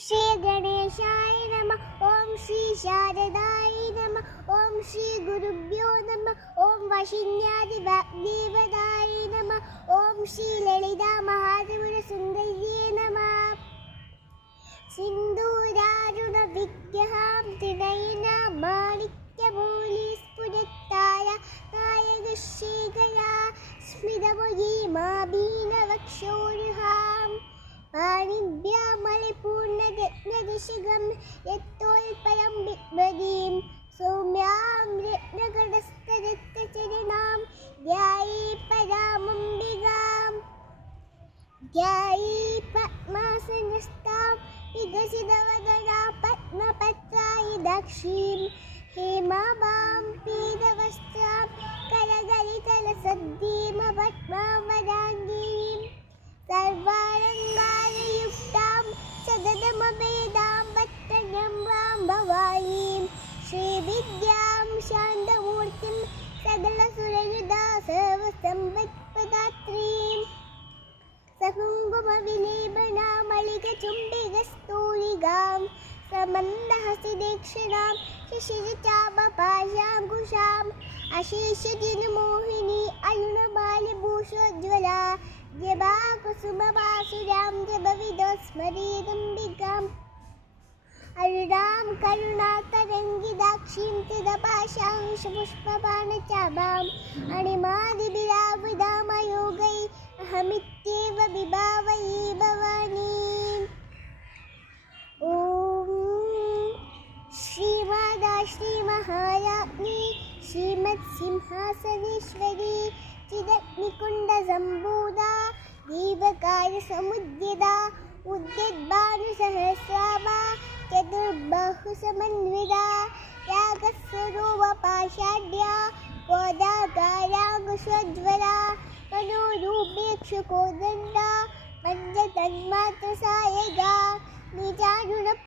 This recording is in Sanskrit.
श्री गणेशाय नमः। ओम श्री शारदाय नमः। ओम श्री गुरुभ्यो नमः। ओम वशिन्यादिदेवताय नमः। ओम श्री ललिता महात्रिपुर सुंदर्ये नमः। सिंदूरारुण विग्रहां त्रिनयना माणिक्यमौलिस्फुरत्तारा नायकश्रीकया स्मितमुखीमाभीनवक्षोरुहां पाणिभ्यामलिपूर्णरत्नदिशिगं यत्तोल्पलं बिभ्रतीं सौम्यां रत्नकटस्थरक्तचरणां ध्याये परामम्बिकाम्। ध्याये पद्मासनस्थां विकसितवदना पद्मपत्रायदाक्षीं हेमाभां पीतवस्त्रां करगलितलसद्दीमपद्मावदाङ्गीं सर्वालङ्कारयुक्तां सततमभेदां भक्तजम्बां भवानीं श्रीविद्यां शान्तमूर्तिं सकलसुरयुधा सर्वसम्पत्प्रदात्रीं सकुङ्कुमविलेपनामलिकचुम्बिकस्तूलिकां समन्दहसिदीक्षणां शिशिरचापपाशाङ्कुशाम् अशेषजिनमोहिनी अरुणबालभूषोज्ज्वला जबाकुसुमवासुरां जपविदोस्मरीदम्बिकाम् अरुणां करुणातरङ्गिताक्षीं तिदपाशांशपुष्पबाणचापाम् अणिमादिभिराविदामयोगै अहमित्येव विभावये भवानीम्। ॐ श्रीमाता श्रीमहाराज्ञी श्रीमत्सिंहासनेश्वरी चिदग्निकुण्डसम्भूता दीर्घकायसमुद्यता उद्यद्भानुसहस्राभा चतुर्बाहुसमन्विता यागस्वरूपपाषाढ्या गोदाकाराङ्कुशोज्ज्वला मनोरूपेक्षुकोदण्डा पञ्चतन्मात्रसायिका